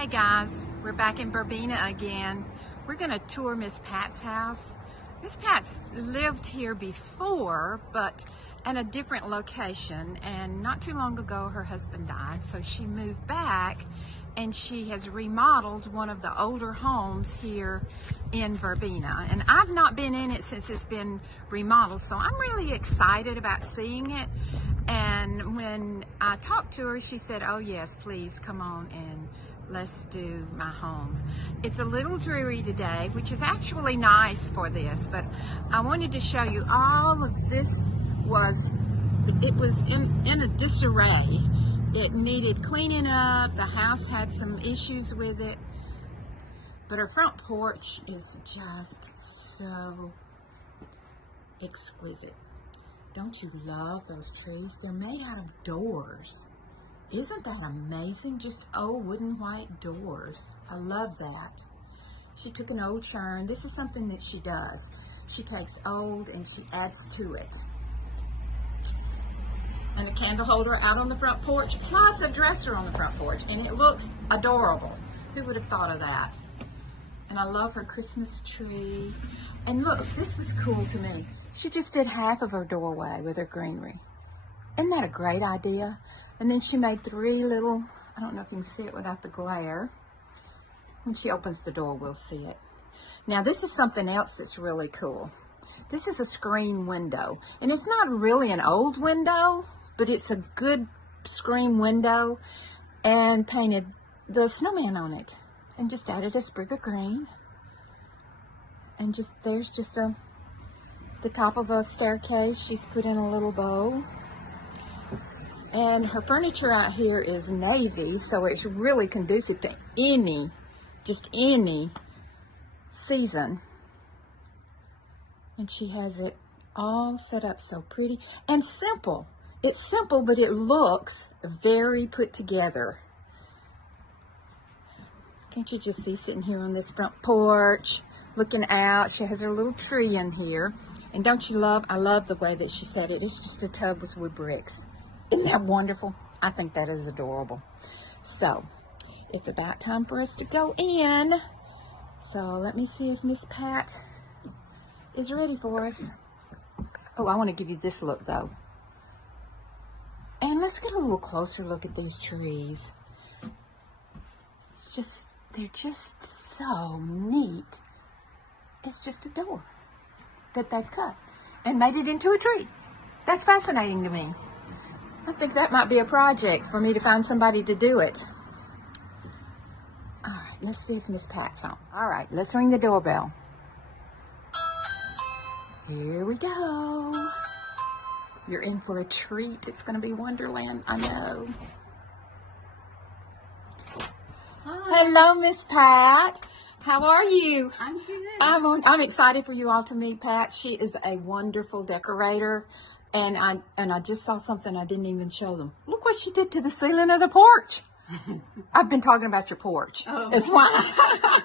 Hey guys, we're back in Verbena again. We're going to tour Miss Pat's house. Miss Pat's lived here before, but at a different location, and not too long ago her husband died, so she moved back and she has remodeled one of the older homes here in Verbena. And I've not been in it since it's been remodeled, so I'm really excited about seeing it. And when I talked to her, she said, oh yes, please come on and let's do my home. It's a little dreary today, which is actually nice for this, but I wanted to show you all of this was in a disarray. It needed cleaning up. The house had some issues with it, but her front porch is just so exquisite. Don't you love those trees? They're made out of doors. Isn't that amazing? Just old wooden white doors. I love that. She took an old churn. This is something that she does. She takes old and she adds to it. And a candle holder out on the front porch, plus a dresser on the front porch. And it looks adorable. Who would have thought of that? And I love her Christmas tree. And look, this was cool to me. She just did half of her doorway with her greenery. Isn't that a great idea? And then she made three little, I don't know if you can see it without the glare. When she opens the door, we'll see it. Now, this is something else that's really cool. This is a screen window. And it's not really an old window, but it's a good screen window. And painted the snowman on it. And just added a sprig of green. And there's just the top of a staircase. She's put in a little bow. And her furniture out here is navy, so it's really conducive to just any season. And she has it all set up so pretty and simple. It's simple, but it looks very put together. Can't you just see sitting here on this front porch, looking out? She has her little tree in here. And don't you love, I love the way that she said it. It's just a tub with wood bricks. Isn't that wonderful? I think that is adorable. So, it's about time for us to go in. So, let me see if Miss Pat is ready for us. Oh, I want to give you this look, though. And let's get a little closer look at these trees. They're just so neat. It's just a door that they've cut and made it into a tree. That's fascinating to me. I think that might be a project for me to find somebody to do it. All right, let's see if Miss Pat's home. All right, let's ring the doorbell. Here we go. You're in for a treat. It's going to be Wonderland, I know. Hi. Hello, Miss Pat. How are you? I'm good. I'm excited for you all to meet Pat. She is a wonderful decorator. And I just saw something I didn't even show them. Look what she did to the ceiling of the porch. I've been talking about your porch. Oh. That's why.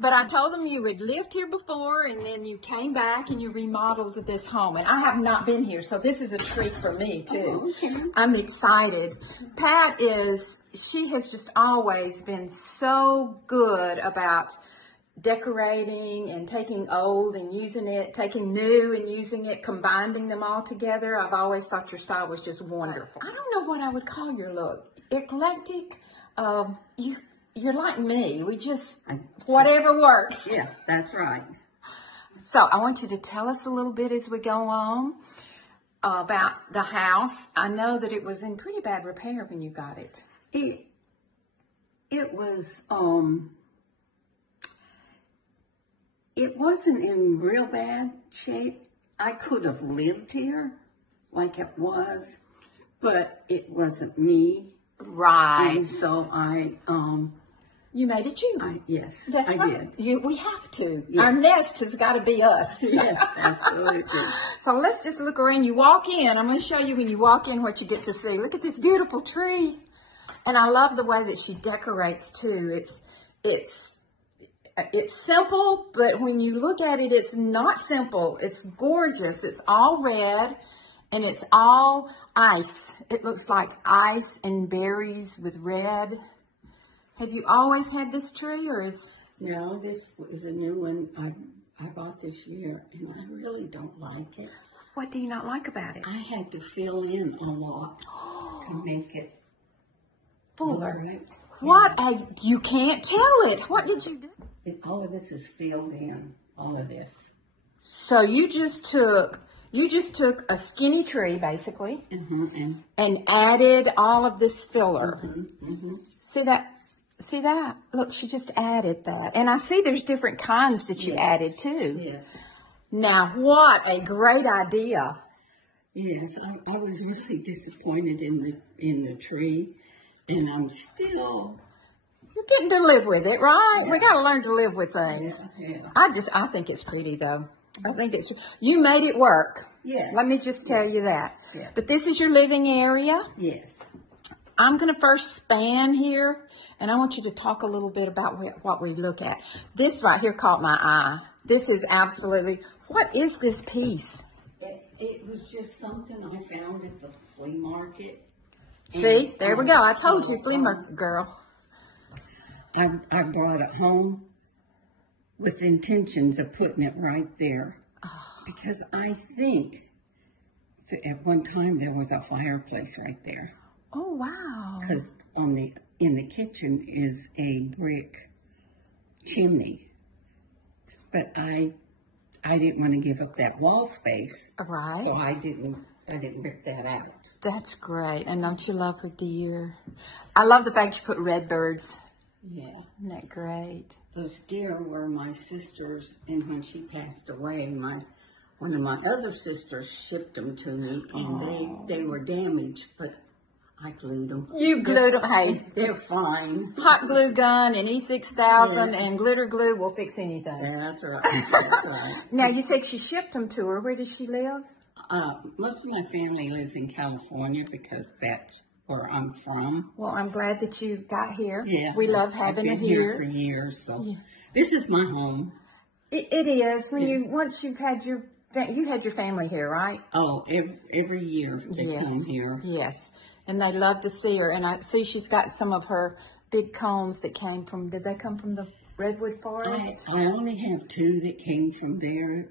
But I told them you had lived here before, and then you came back and you remodeled this home. And I have not been here, so this is a treat for me, too. Oh, okay. I'm excited. Pat she has just always been so good about decorating and taking old and using it, taking new and using it, combining them all together. I've always thought your style was just wonderful. I don't know what I would call your look. Eclectic. You're like me. Whatever works. Yeah, that's right. So I want you to tell us a little bit as we go on about the house. I know that it was in pretty bad repair when you got it. It was, it wasn't in real bad shape. I could have lived here like it was, but it wasn't me. Right. And so you made it you. Yes, That's I right. did. We have to. Yes. Our nest has got to be us. Yes, absolutely. So let's just look around. You walk in. I'm going to show you when you walk in what you get to see. Look at this beautiful tree. And I love the way that she decorates too. It's simple, but when you look at it, it's not simple. It's gorgeous. It's all red, and it's all ice. It looks like ice and berries with red. Have you always had this tree, or is... No, this is a new one I bought this year, and I really don't like it. What do you not like about it? I had to fill in a lot to make it fuller. Right. What you can't tell it. What did you do? All of this is filled in, all of this. So you just took a skinny tree, basically, and added all of this filler. See that? Look, she just added that. And I see there's different kinds that you added, too. Yes. Now, what a great idea. Yes, I was really disappointed in the tree, and I'm still... You're getting to live with it, right? Yeah. We got to learn to live with things. Yeah. I think it's pretty, though. I think you made it work. Yes. Let me just tell you that. Yeah. But this is your living area. Yes. I'm going to first span here, and I want you to talk a little bit about what we look at. This right here caught my eye. This is absolutely... What is this piece? It was just something I found at the flea market. See, there we go. I told you, flea market girl. I brought it home with intentions of putting it right there. Because I think at one time there was a fireplace right there. Oh, wow. Because in the kitchen is a brick chimney. But I didn't want to give up that wall space. Right. So I didn't rip that out. That's great. And don't you love her deer? I love the fact you put red birds. Yeah. Isn't that great? Those deer were my sister's, and when she passed away, one of my other sisters shipped them to me, and they were damaged, but I glued them. You glued them. Hey, they're fine. Hot glue gun and E6000 and glitter glue will fix anything. That's right. That's right. Now, you said she shipped them to her. Where does she live? Most of my family lives in California because that's where I'm from. Well, I'm glad that you got here. Yeah. We love having I've been it here. here for years, so this is my home. It is. Once you've had your family here, right? Oh, every year they come here. Yes. And they love to see her. And I see she's got some of her big cones that came from, did they come from the redwood forest? I only have 2 that came from there.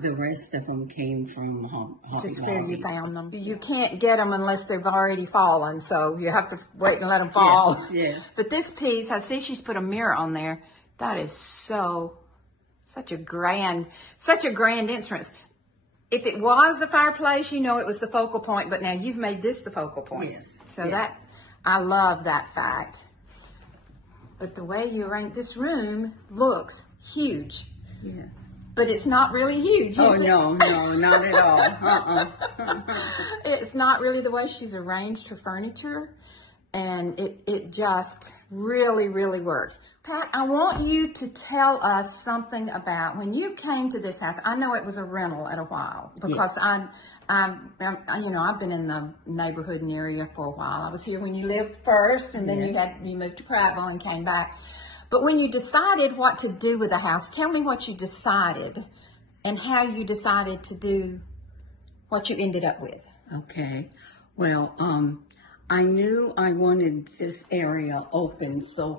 The rest of them came from Hobby Just where Lobby. you found them. You can't get them unless they've already fallen, so you have to wait and let them fall. Yes. But this piece, I see she's put a mirror on there. That is such a grand entrance. If it was a fireplace, it was the focal point, but now you've made this the focal point. Yes. So I love that fact. But the way you arrange this room looks huge. Yes. But it's not really huge, is it? No, not at all. It's not really the way she's arranged her furniture. And it just really, really works. Pat, I want you to tell us something about when you came to this house. I know it was a rental at a while because I've been in the neighborhood and area for a while. I was here when you lived first, and then you moved to Prattville and came back. But when you decided what to do with the house, tell me what you decided and how you decided to do what you ended up with. Okay. Well, I knew I wanted this area open, so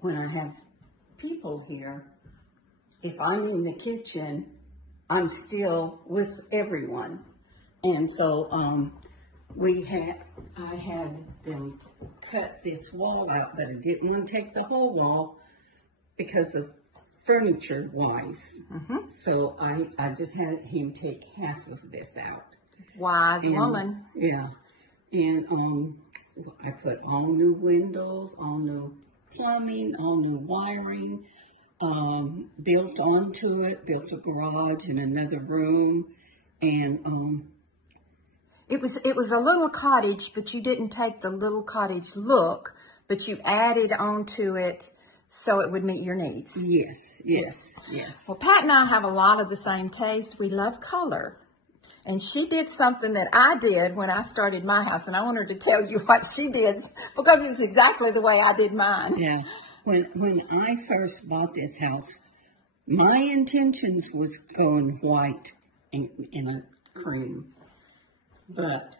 when I have people here, if I'm in the kitchen, I'm still with everyone. And so I had them cut this wall out, but I didn't want to take the whole wall because of furniture-wise. So I just had him take half of this out. Wise woman. Yeah. And I put all new windows, all new plumbing, all new wiring, built onto it, built a garage and another room. And it was a little cottage, but you didn't take the little cottage look, but you added onto it so it would meet your needs. Yes. Well, Pat and I have a lot of the same taste. We love color. And she did something that I did when I started my house, and I want her to tell you what she did because it's exactly the way I did mine. Yeah. When I first bought this house, my intentions was going white in a cream. But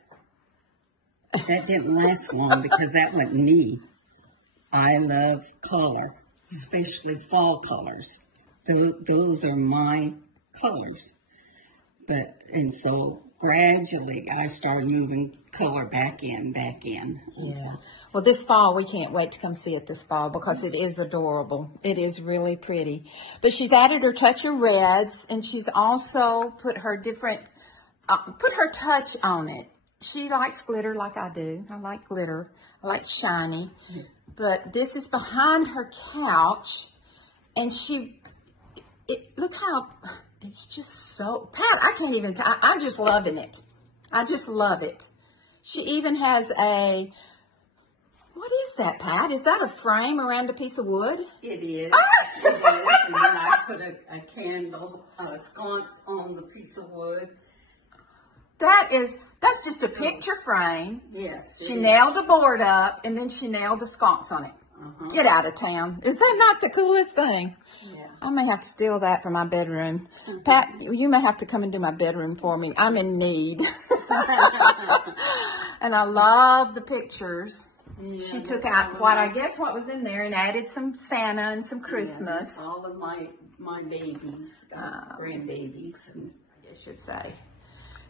that didn't last long because that wasn't me. I love color, especially fall colors. Those are my colors. And so gradually I started moving color back in. Yeah. Well, this fall, we can't wait to come see it this fall because it is adorable. It is really pretty. But she's added her touch of reds, and she's also put her touch on it. She likes glitter like I do. I like glitter. I like shiny. But this is behind her couch, and look how, it's just so, Pat, I can't even, I'm just loving it. I just love it. She even has what is that, Pat? Is that a frame around a piece of wood? It is. It is. And then I put a candle, sconce on the piece of wood. That's just a picture frame. Yes. She nailed the board up, and then she nailed the sconce on it. Get out of town. Is that not the coolest thing? Yeah. I may have to steal that from my bedroom. Pat, you may have to come into my bedroom for me. I'm in need. And I love the pictures. Yeah, she took out what was in there and added some Santa and some Christmas. Yeah, all of my babies, grandbabies, I should say.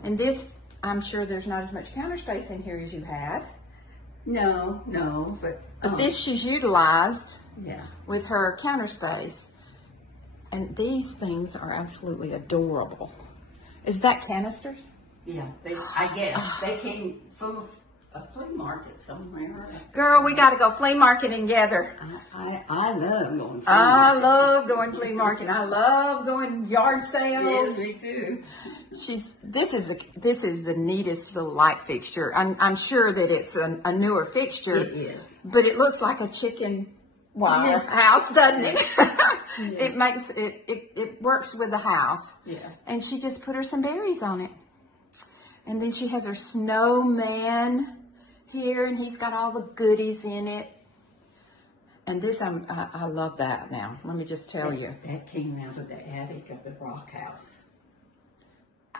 And this, I'm sure there's not as much counter space in here as you had. No, but this she's utilized yeah, with her counter space. And these things are absolutely adorable. Is that canisters? Yeah, I guess they came from a flea market somewhere. Girl, we got to go flea marketing together. I love going flea market. I love going flea market. I love going yard sales. Yes, me too. This is the neatest little light fixture. I'm sure that it's a newer fixture. It is. But it looks like a chicken house, doesn't it? Yes. It makes it works with the house. Yes. And she just put her some berries on it. And then she has her snowman here, and he's got all the goodies in it. And this, I love that now. Let me just tell you. That came out of the attic of the rock house.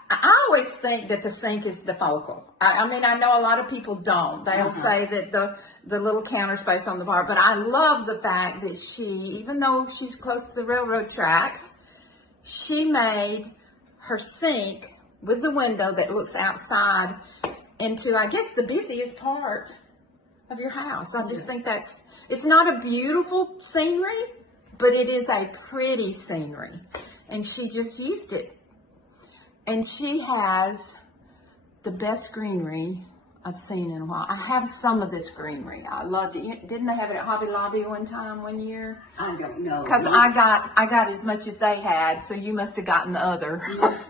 I always think that the sink is the focal. I mean, I know a lot of people don't. They'll say that the little counter space on the bar, but I love the fact that even though she's close to the railroad tracks, she made her sink with the window that looks outside into, I guess, the busiest part of your house. I just think it's not a beautiful scenery, but it is a pretty scenery. And she just used it. And she has the best greenery I've seen in a while. I have some of this greenery. I loved it. Didn't they have it at Hobby Lobby one year? I don't know. Because I got as much as they had, so you must have gotten the other.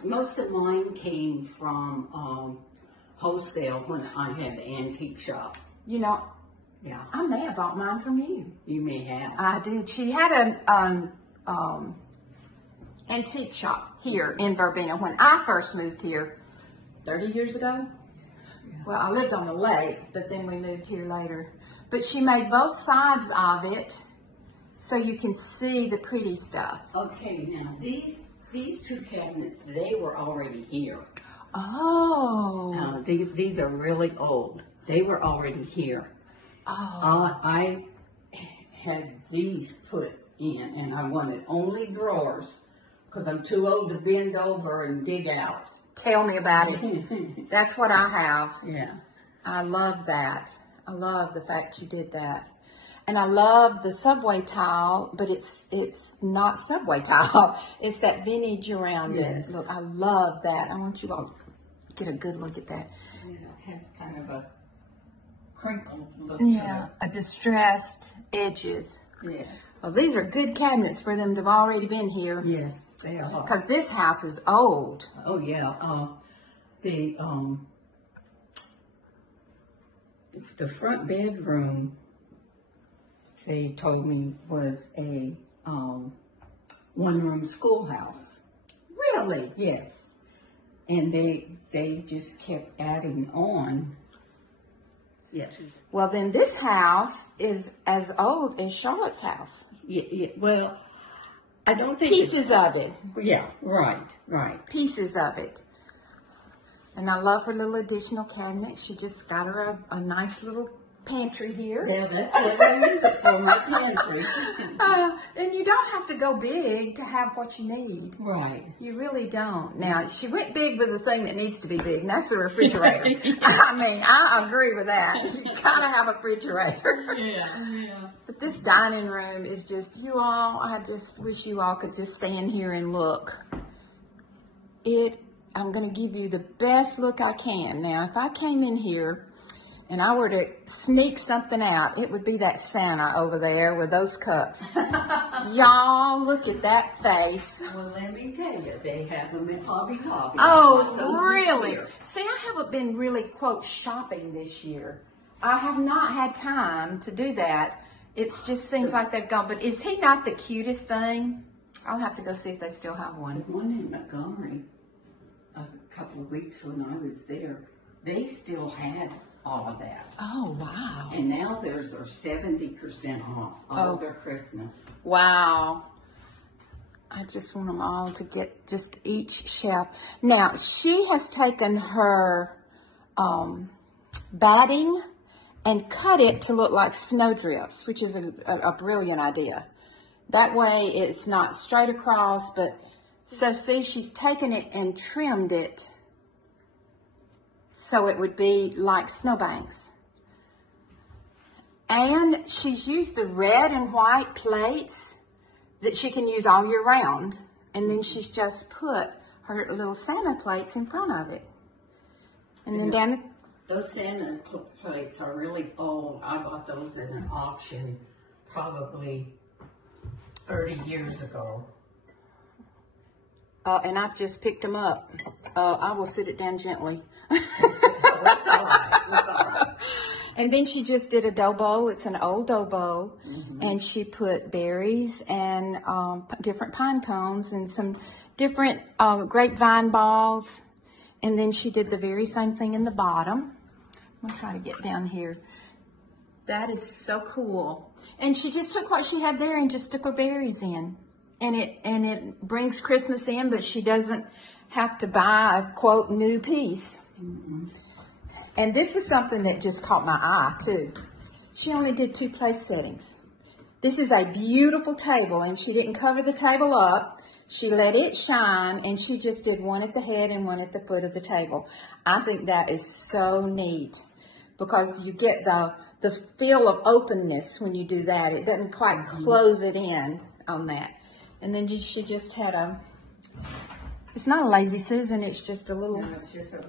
Most of mine came from wholesale when I had the antique shop. You know, yeah, I may have bought mine from you. You may have. I did. She had an antique shop here in Verbena when I first moved here 30 years ago. Yeah. Well, I lived on the lake, but then we moved here later. But she made both sides of it so you can see the pretty stuff. Okay, now these two cabinets, they were already here. Oh. These are really old. They were already here. Oh. I had these put in, and I wanted only drawers because I'm too old to bend over and dig out. Tell me about it. That's what I have. Yeah. I love that. I love the fact you did that. And I love the subway tile, but it's not subway tile. It's that vintage around it. Look, I love that. I want you all to get a good look at that. Yeah, it has kind of a crinkled look to it. A distressed edges. Yes. Well, these are good cabinets for them to have already been here. Yes, they are. Because this house is old. Oh, yeah. The front bedroom, they told me, was a one-room schoolhouse. Really? Yes. And they just kept adding on. Yes. Well, then this house is as old as Charlotte's house. Yeah. Well, I don't think pieces of it. Yeah. Right. Pieces of it. And I love her little additional cabinet. She just got her a nice little pantry here. Yeah, that's what I use it for, my pantry. And you don't have to go big to have what you need. Right. You really don't. Now, she went big with the thing that needs to be big, and that's the refrigerator. I mean, I agree with that. You gotta have a refrigerator. Yeah. But this dining room is just, you all, I just wish you all could just stand here and look. I'm going to give you the best look I can. Now, if I came in here and I were to sneak something out, it would be that Santa over there with those cups. Y'all, look at that face. Well, let me tell you, they have them at Hobby Lobby. Oh, really? See, I haven't been really, quote, shopping this year. I have not had time to do that. It just seems like they've gone. But is he not the cutest thing? I'll have to go see if they still have one. The one in Montgomery, a couple of weeks when I was there, they still had all of that. Oh, wow. And now theirs are 70% off all their Christmas. Wow. I just want them all to get just each shelf. Now, she has taken her batting and cut it to look like snowdrifts, which is a brilliant idea. That way it's not straight across, but so see, she's taken it and trimmed it so it would be like snowbanks. And she's used the red and white plates that she can use all year round. And then she's just put her little Santa plates in front of it. And then down the... Those Santa plates are really old. I bought those in an auction probably 30 years ago. And I've just picked them up. I will sit it down gently. That's all right. That's all right. And then she just did a dough bowl. It's an old dough bowl. Mm-hmm. And she put berries and different pine cones and some different grapevine balls. And then she did the very same thing in the bottom. I'm going to try to get down here. That is so cool. And she just took what she had there and just stuck her berries in. And it brings Christmas in, but she doesn't have to buy a, quote, new piece. Mm-hmm. And this was something that just caught my eye, too. She only did 2 place settings. This is a beautiful table, and she didn't cover the table up. She let it shine, and she just did one at the head and one at the foot of the table. I think that is so neat because you get the feel of openness when you do that. It doesn't quite close it in on that. And then she just had it's not a lazy Susan, it's just a little... No, it's just a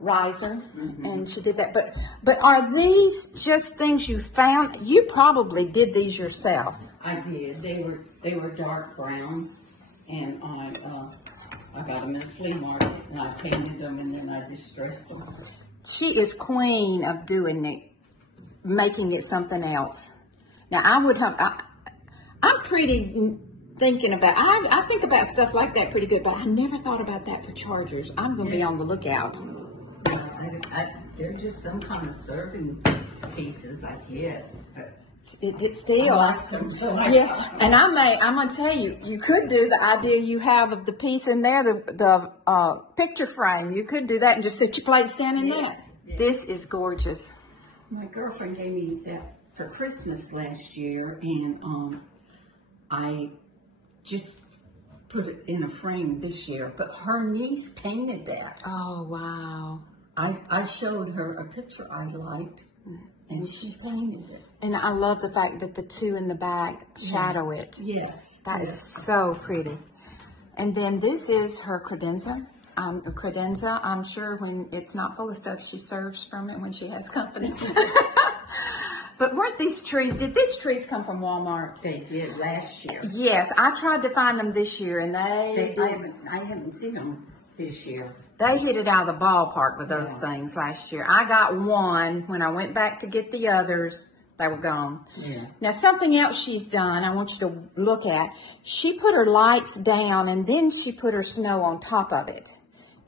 riser. Mm-hmm. And she did that. But are these just things you found? You probably did these yourself. I did. They were dark brown, and I got them in a flea market, and I painted them, and then I distressed them. She is queen of doing it, making it something else. Now, I'm pretty... thinking about, I think about stuff like that pretty good, but I never thought about that for chargers. I'm going to be on the lookout. They're just some kind of serving pieces, I guess. It still. I like them, so yeah. And I'm going to tell you, you could do the idea you have of the piece in there, the picture frame. You could do that and just set your plate stand in there. Yes. This is gorgeous. My girlfriend gave me that for Christmas last year, and I just put it in a frame this year, but her niece painted that. Oh, wow. I showed her a picture I liked, and she painted it. And I love the fact that the 2 in the back shadow it. Yes. That is so pretty. And then this is her credenza. I'm sure when it's not full of stuff, she serves from it when she has company. But weren't these trees, did these trees come from Walmart? They did last year. Yes, I tried to find them this year, and I haven't seen them this year. They hit it out of the ballpark with those things last year. I got one. When I went back to get the others, they were gone. Yeah. Now, something else she's done, I want you to look at. She put her lights down, and then she put her snow on top of it.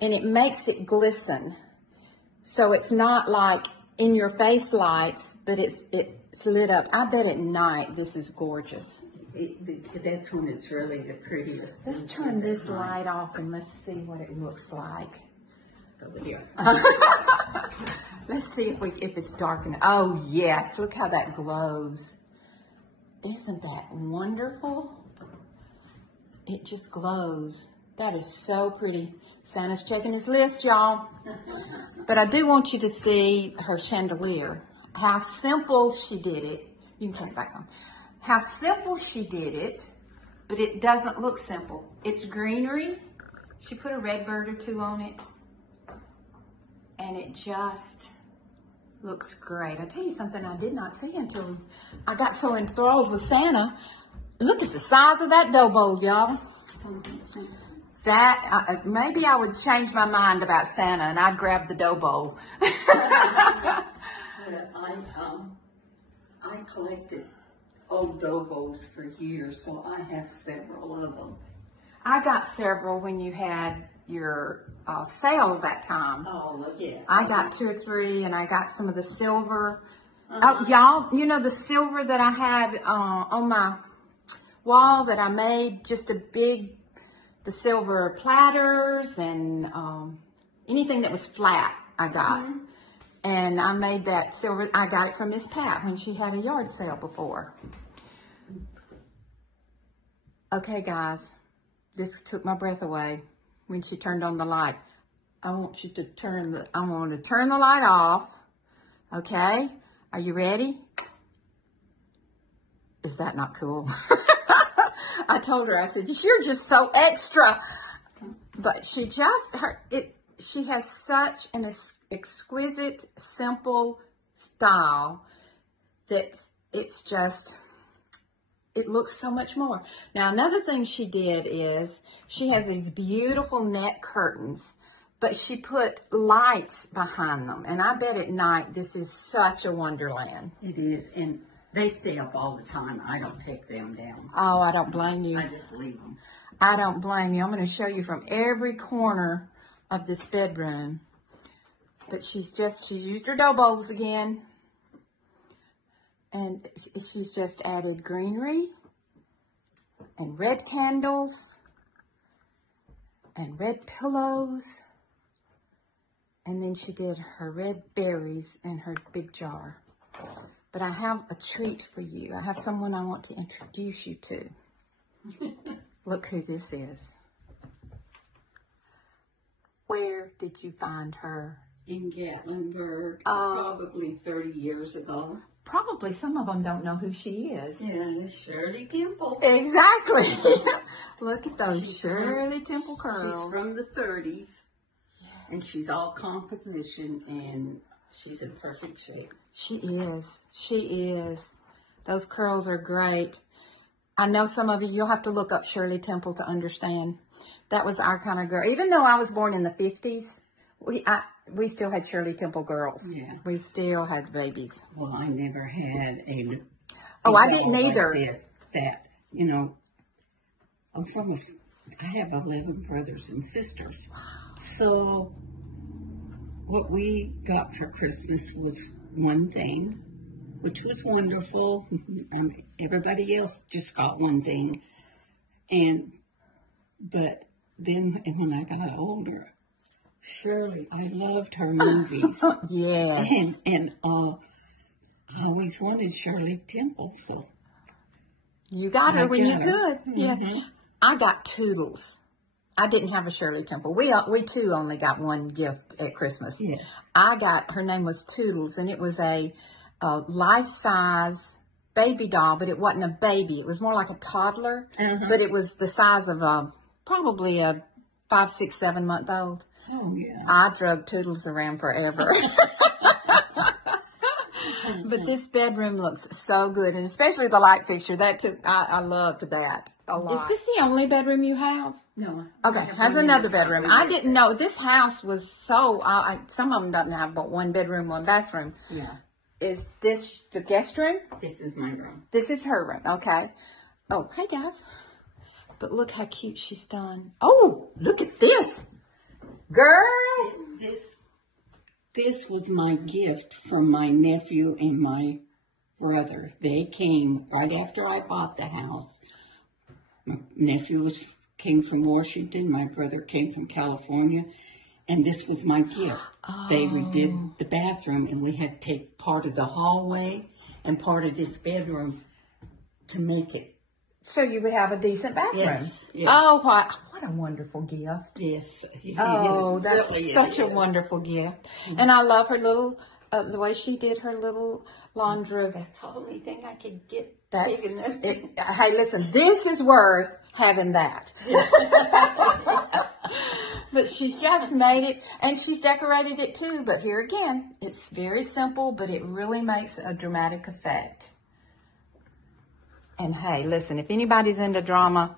And it makes it glisten. So it's not like in-your-face lights, but it's lit up. I bet at night this is gorgeous. That's when it's really the prettiest. Let's turn this light off and let's see what it looks like. Over here. Let's see if it's dark enough. Oh yes, look how that glows. Isn't that wonderful? It just glows. That is so pretty. Santa's checking his list, y'all. But I do want you to see her chandelier. How simple she did it. You can turn it back on. How simple she did it, but it doesn't look simple. It's greenery. She put a red bird or two on it. And it just looks great. I tell you something I did not see until I got so enthralled with Santa. Look at the size of that dough bowl, y'all. That, maybe I would change my mind about Santa and I'd grab the dough bowl. I collected old dough bowls for years, so I have several of them. I got several when you had your sale that time. Oh, yes. I got 2 or 3, and I got some of the silver. Oh, y'all, you know the silver that I had on my wall that I made, just the silver platters and anything that was flat, I got. And I made that silver. I got it from Miss Pat when she had a yard sale before. Okay, guys, this took my breath away when she turned on the light. I want to turn the light off. Okay, are you ready? Is that not cool? I told her, I said, you're just so extra. But she has such an exquisite, simple style that it looks so much more. Now, another thing she did is she has these beautiful net curtains, but she put lights behind them. And I bet at night this is such a wonderland. It is, and they stay up all the time. I don't take them down. Oh, I don't blame you. I just leave them. I don't blame you. I'm going to show you from every corner of this bedroom. But she's used her dough bowls again. And she's just added greenery and red candles and red pillows. And then she did her red berries in her big jar. But I have a treat for you. I have someone I want to introduce you to. Look who this is. Where did you find her? In Gatlinburg, probably 30 years ago. Probably some of them don't know who she is. Yeah, Shirley Temple. Exactly. Look at those Shirley Temple curls. She's from the 30s. Yes. And she's all composition, and she's in perfect shape. She is. She is. Those curls are great. I know some of you'll have to look up Shirley Temple to understand. That was our kind of girl. Even though I was born in the 50s, we still had Shirley Temple girls. Yeah. We still had babies. Well, I never had a I didn't either. Like this, I have 11 brothers and sisters. So what we got for Christmas was one thing, which was wonderful. Everybody else just got one thing. But then when I got older, Shirley, I loved her movies. Yes. And I always wanted Shirley Temple, so. You got her when you could. Mm-hmm. Yes. I got Toodles. I didn't have a Shirley Temple. We too only got one gift at Christmas. Yes. Her name was Toodles, and it was a life-size baby doll, but it wasn't a baby. It was more like a toddler, but it was the size of probably a 5, 6, 7 month old. Oh, yeah. I drug Toodles around forever. But this bedroom looks so good, and especially the light fixture. I loved that a lot. Is this the only bedroom you have? No. Okay, has another bedroom. I didn't know this house was so. Some of them doesn't have but 1 bedroom, 1 bathroom. Yeah. Is this the guest room? This is my room. This is her room. Okay. Oh, hey guys. But look how cute she's done. Oh, look at this, girl. This was my gift from my nephew and my brother. They came right after I bought the house. My nephew came from Washington. My brother came from California. And this was my gift. They redid the bathroom, and we had to take part of the hallway and part of this bedroom to make it. So you would have a decent bathroom. Yes. Oh, what a wonderful gift. Yes. Oh, that's really such a wonderful gift. And I love her little, the way she did her little laundry. That's the only thing I could get. That's hey, listen, this is worth having that. But she's just made it, and she's decorated it too. But here again, it's very simple, but it really makes a dramatic effect. And hey, listen, if anybody's into drama,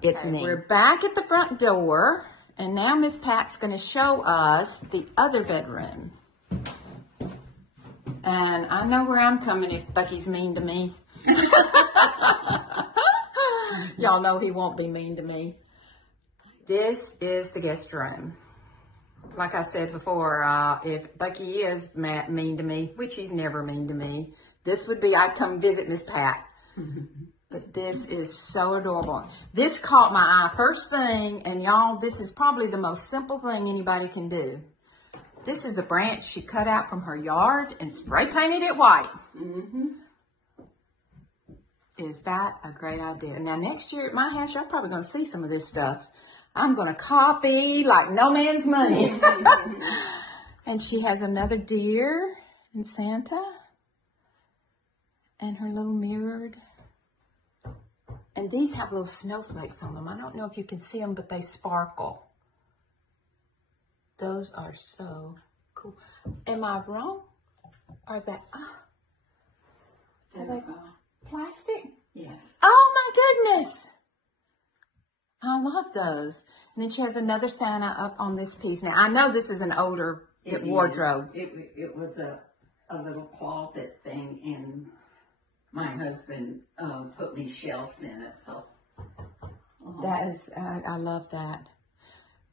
it's me. We're back at the front door, and now Miss Pat's going to show us the other bedroom. And I know where I'm coming if Bucky's mean to me. Y'all know he won't be mean to me. This is the guest room. Like I said before, if Bucky is mean to me, which he's never mean to me, this would be, I'd come visit Miss Pat. But this is so adorable. This caught my eye first thing, and y'all, this is probably the most simple thing anybody can do. This is a branch she cut out from her yard and spray painted it white. Is that a great idea? Now, next year at my house, y'all probably going to see some of this stuff. I'm going to copy like no man's money. And she has another deer and Santa and her little mirrored. And these have little snowflakes on them. I don't know if you can see them, but they sparkle. Those are so cool. Am I wrong? Are they plastic? Yes. Oh my goodness. I love those. And then she has another Santa up on this piece. Now, I know this is an older wardrobe. It was a little closet thing, and my husband put me shelves in it. So that is, I love that.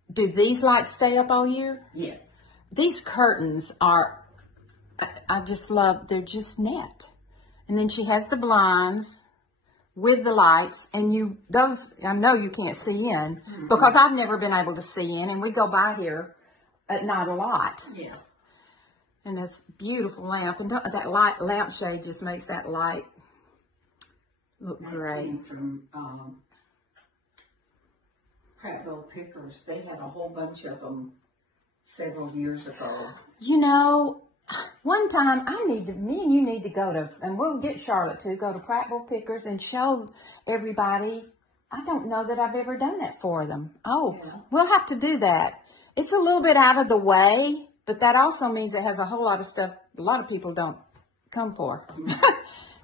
Do these lights stay up all year? Yes. These curtains are, I just love, they're just net. And then she has the blinds with the lights, and those, I know you can't see in, because I've never been able to see in, and we go by here at night a lot. Yeah. And it's beautiful lamp, and that light lampshade just makes that light look great. Came from Prattville Pickers. They had a whole bunch of them several years ago. You know, one time me and you need to go to, and we'll get Charlotte to go to Prattville Pickers and show everybody. I don't know that I've ever done that for them. Oh, yeah. We'll have to do that. It's a little bit out of the way, but that also means it has a whole lot of stuff a lot of people don't come for.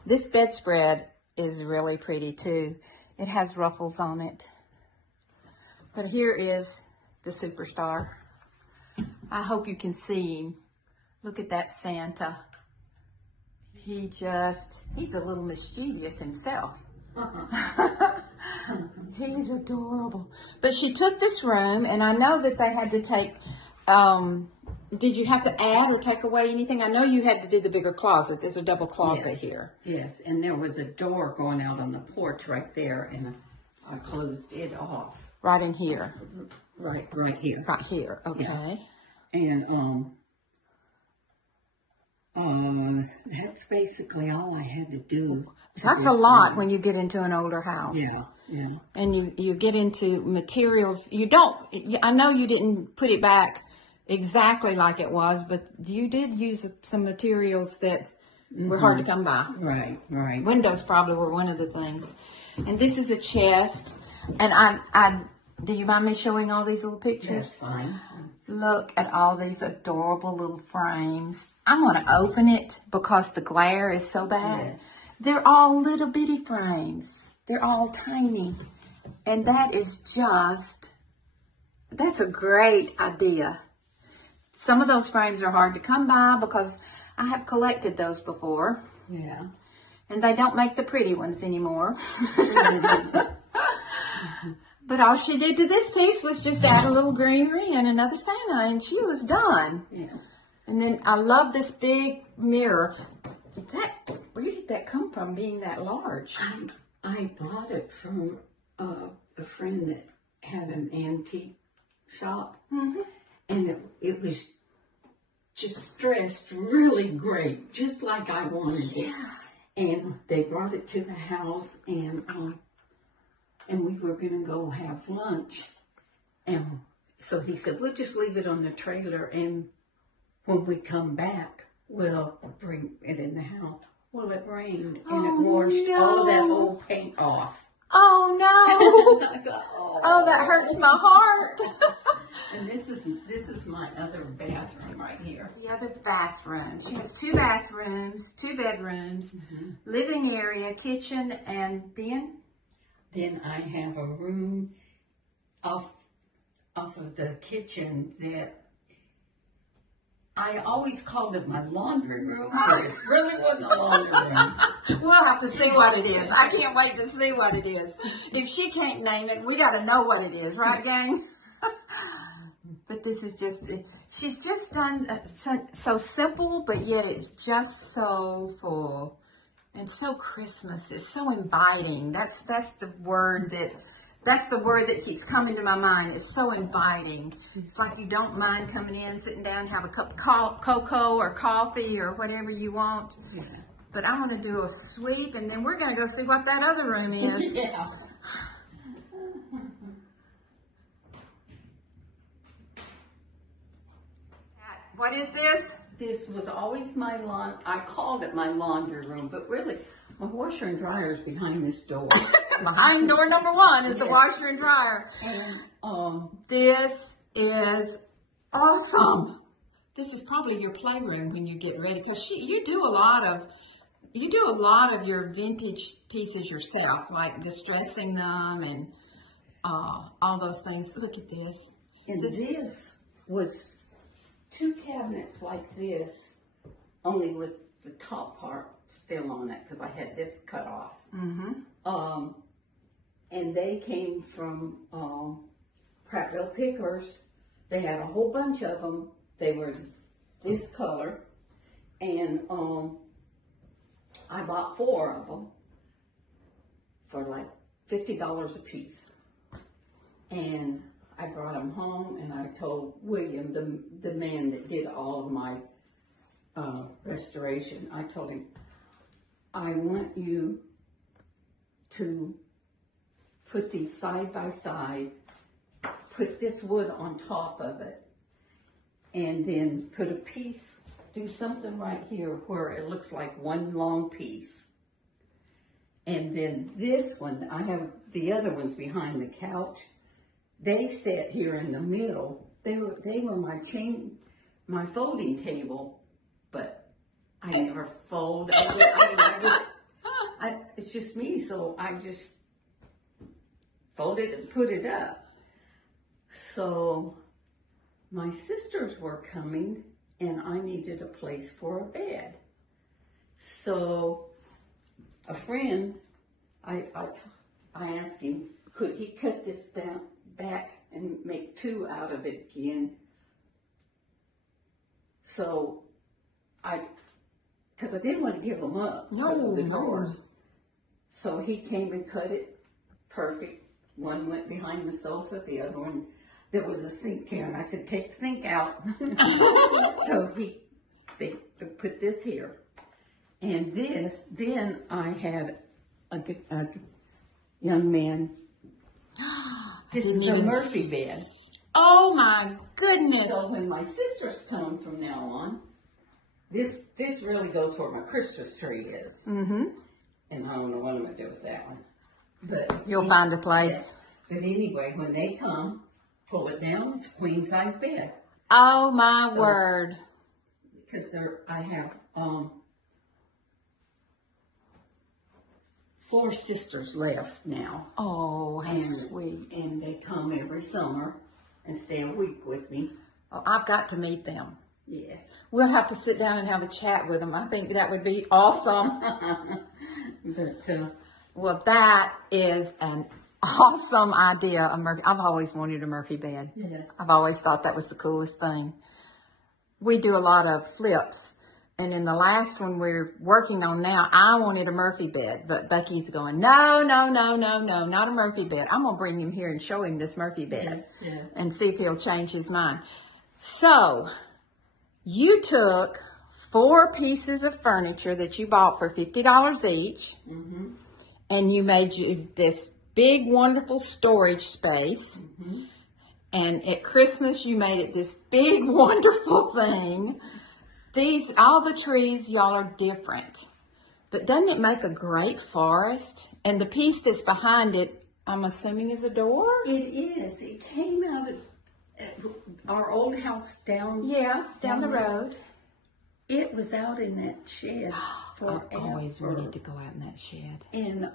This bedspread is really pretty too. It has ruffles on it. But here is the superstar. I hope you can see him. Look at that Santa. He's a little mischievous himself. He's adorable. But she took this room, and I know that they had to take, did you have to add or take away anything? I know you had to do the bigger closet. There's a double closet here. Yes, and there was a door going out on the porch right there, and I closed it off. Right in here. Right here. Right here, okay. Yeah. And that's basically all I had to do. That's a lot when you get into an older house. Yeah, yeah. And you get into materials. I know you didn't put it back exactly like it was, but you did use some materials that were hard to come by. Right, right. Windows probably were one of the things. And this is a chest. And do you mind me showing all these little pictures? That's fine. Look at all these adorable little frames. I'm going to open it because the glare is so bad. Yes. They're all little bitty frames. They're all tiny. And that's a great idea. Some of those frames are hard to come by because I have collected those before. Yeah. And they don't make the pretty ones anymore. But all she did to this piece was just add a little greenery and another Santa, and she was done. Yeah. And then I love this big mirror. Where did that come from, being that large? I bought it from a friend that had an antique shop. Mm-hmm. and it was just dressed really great, just like I wanted it. And they brought it to the house, and we were going to go have lunch. And so he said, we'll just leave it on the trailer, and when we come back, we'll bring it in the house. Well, it rained, and it washed all that old paint off. Oh, no. I thought, Oh, that hurts my heart. And this is my other bathroom right here. The other bathroom. She has 2 bathrooms, 2 bedrooms, living area, kitchen, and then? Then I have a room off of the kitchen that I always called it my laundry room, but it really wasn't a laundry room. We'll have to see what it is. I can't wait to see what it is. If she can't name it, we got to know what it is, right, gang? But this is just, she's just done so simple, but yet it's just so full and so Christmas. It's so inviting. That's the word that keeps coming to my mind. It's so inviting. It's like you don't mind coming in, sitting down, have a cup of cocoa or coffee or whatever you want. Yeah. But I want to do a sweep, and then we're going to go see what that other room is. Yeah. What is this? This was always my I called it my laundry room, but really, my washer and dryer is behind this door. Behind door number 1 is the washer and dryer. And this is awesome. This is probably your playroom when you get ready, because you do a lot of your vintage pieces yourself, like distressing them and all those things. Look at this. And this was 2 cabinets like this, only with the top part still on it, because I had this cut off. And they came from Prattville Pickers. They had a whole bunch of them. They were this color, and I bought 4 of them for like $50 a piece. And I brought them home, and I told William, the man that did all of my restoration, I told him, I want you to put these side by side, put this wood on top of it, and then put a piece, do something right here where it looks like one long piece. And then this one, I have the other ones behind the couch. They sat here in the middle. They were my folding table, but I never fold. It's just me, so I just fold it and put it up. So my sisters were coming, and I needed a place for a bed. So a friend, I asked him, could he cut this down back and make 2 out of it again? So because I didn't want to give them up. No, the drawers. So he came and cut it perfect. One went behind the sofa, the other one, there was a sink here, and I said, take the sink out. So they put this here. And this, then I had a young man. This is a Murphy bed. Oh my goodness. So when my sisters come from now on, this really goes where my Christmas tree is. And I don't know what I'm going to do with that one. But you'll find a place. Yeah. But anyway, when they come, pull it down, it's a queen size bed. Oh my word. Because I have 4 sisters left now. Oh, how sweet. And they come every summer and stay a week with me. Oh, I've got to meet them. Yes. We'll have to sit down and have a chat with them. I think that would be awesome. But well, that is an awesome idea, a Murphy. I've always wanted a Murphy bed. Yes. I've always thought that was the coolest thing. We do a lot of flips. And in the last one we're working on now, I wanted a Murphy bed, but Becky's going, no, not a Murphy bed. I'm going to bring him here and show him this Murphy bed and see if he'll change his mind. So, you took 4 pieces of furniture that you bought for $50 each, and you made this big, wonderful storage space. And at Christmas, you made it this big, wonderful thing. All the trees, y'all, are different. But doesn't it make a great forest? And the piece that's behind it, I'm assuming, is a door? It is. It came out of our old house down. Yeah, down the road. It was out in that shed forever. I always wanted to go out in that shed. And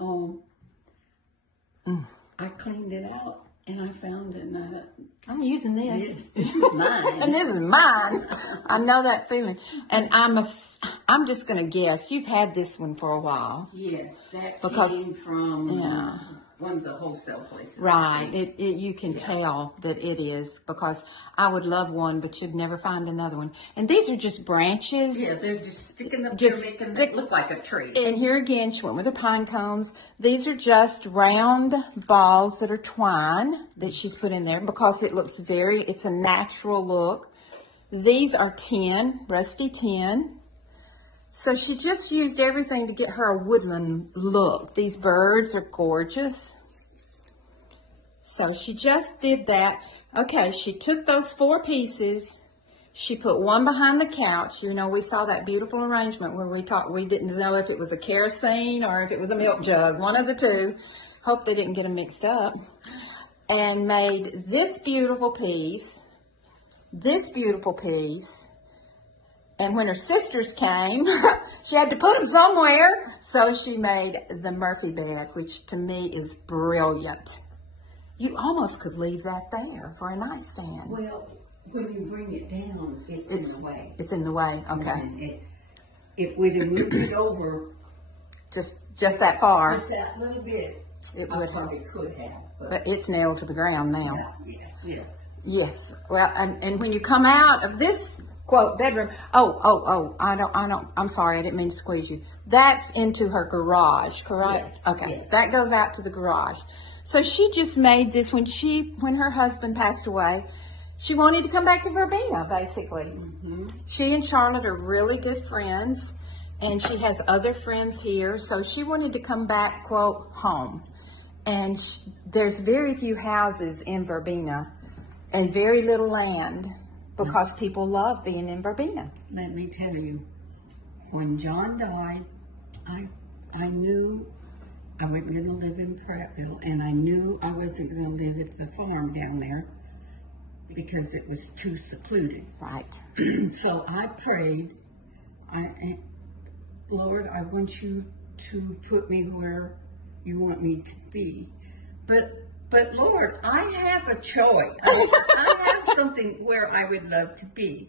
I cleaned it out, and I found it. I'm using this. This is mine. And this is mine. I know that feeling. And I'm just going to guess you've had this one for a while. Yes, that Because- came from Yeah. one of the wholesale places. Right. You can tell that it is, because I would love one, but you'd never find another one. And these are just branches. Yeah, they're just sticking up Just there, making stick- it look like a tree. And here again, she went with her pine cones. These are just round balls that are twine that she's put in there because it looks it's a natural look. These are tin, rusty tin. So she just used everything to get her a woodland look. These birds are gorgeous. So she just did that. Okay, she took those 4 pieces. She put one behind the couch. You know, we saw that beautiful arrangement where we didn't know if it was a kerosene or if it was a milk jug, one of the two. Hope they didn't get them mixed up. And made this beautiful piece, and when her sisters came, she had to put them somewhere. So she made the Murphy bed, which to me is brilliant. You almost could leave that there for a nightstand. Well, when you bring it down, it's in the way. It's in the way, okay. And if we'd have moved it over Just that far. just that little bit, It I would probably could have. But it's nailed to the ground now. Yes. Yes. Well, and when you come out of this quote bedroom, I'm sorry, I didn't mean to squeeze you. That's into her garage, correct? Yes, Okay. yes. That goes out to the garage. So she just made this when her husband passed away. She wanted to come back to Verbena, basically. She and Charlotte are really good friends, and she has other friends here. So she wanted to come back, quote, home. And there's very few houses in Verbena and very little land because people love being in Verbena. Let me tell you, when John died, I knew I wasn't going to live in Prattville, and I knew I wasn't going to live at the farm down there because it was too secluded. Right. So I prayed, Lord, I want you to put me where you want me to be. But Lord, I have a choice. I have something where I would love to be.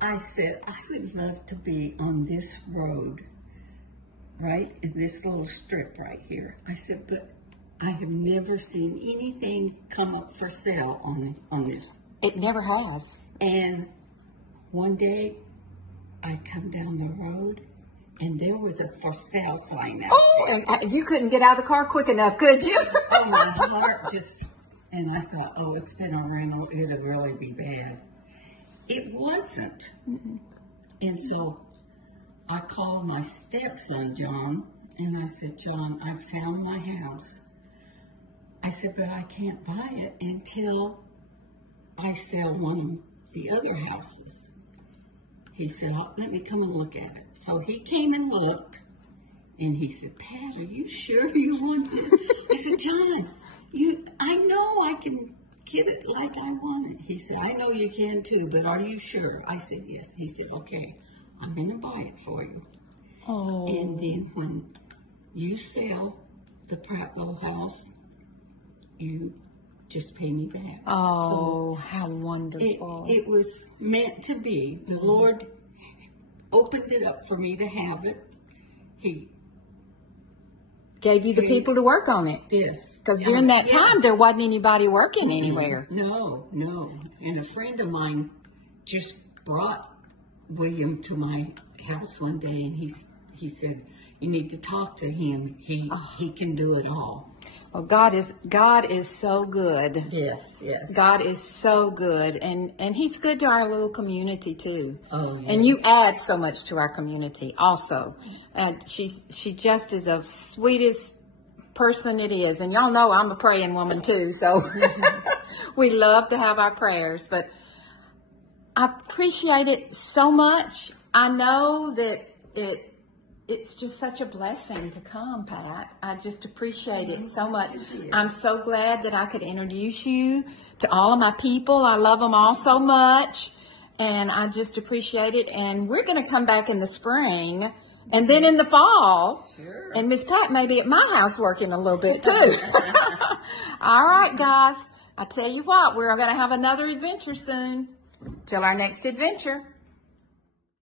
I said, I would love to be on this road, right? In this little strip right here. I said, but I have never seen anything come up for sale on this. It never has. And one day I come down the road and there was a for sale sign out there. And you couldn't get out of the car quick enough, could you? Oh, my heart and I thought, oh, it's been a rental. It'll really be bad. It wasn't. And so I called my stepson, John, and I said, John, I found my house. I said, but I can't buy it until I sell one of the other houses. He said, let me come and look at it. So he came and looked, and he said, Pat, are you sure you want this? I said, John, I know I can get it like I want it. He said, I know you can too, but are you sure? I said, yes. He said, okay, I'm going to buy it for you. Oh. And then when you sell the Prattville house, you just pay me back. Oh, how wonderful. It was meant to be. The Lord opened it up for me to have it. He gave you the people to work on it. Yes. Because during that time, there wasn't anybody working anywhere. No. And a friend of mine just brought William to my house one day, and he said, you need to talk to him. He can do it all. Well, God is so good. Yes, yes. God is so good, and He's good to our little community too. Oh, yes. And you add so much to our community also. And she just is the sweetest person it is. And y'all know I'm a praying woman too, so we love to have our prayers. But I appreciate it so much. I know that it's just such a blessing to come, Pat. I just appreciate it so much. I'm so glad that I could introduce you to all of my people. I love them all so much, and I just appreciate it. And we're going to come back in the spring, and then in the fall, Sure. and Miss Pat may be at my house working a little bit too. All right, guys. I tell you what, we're going to have another adventure soon. Till our next adventure.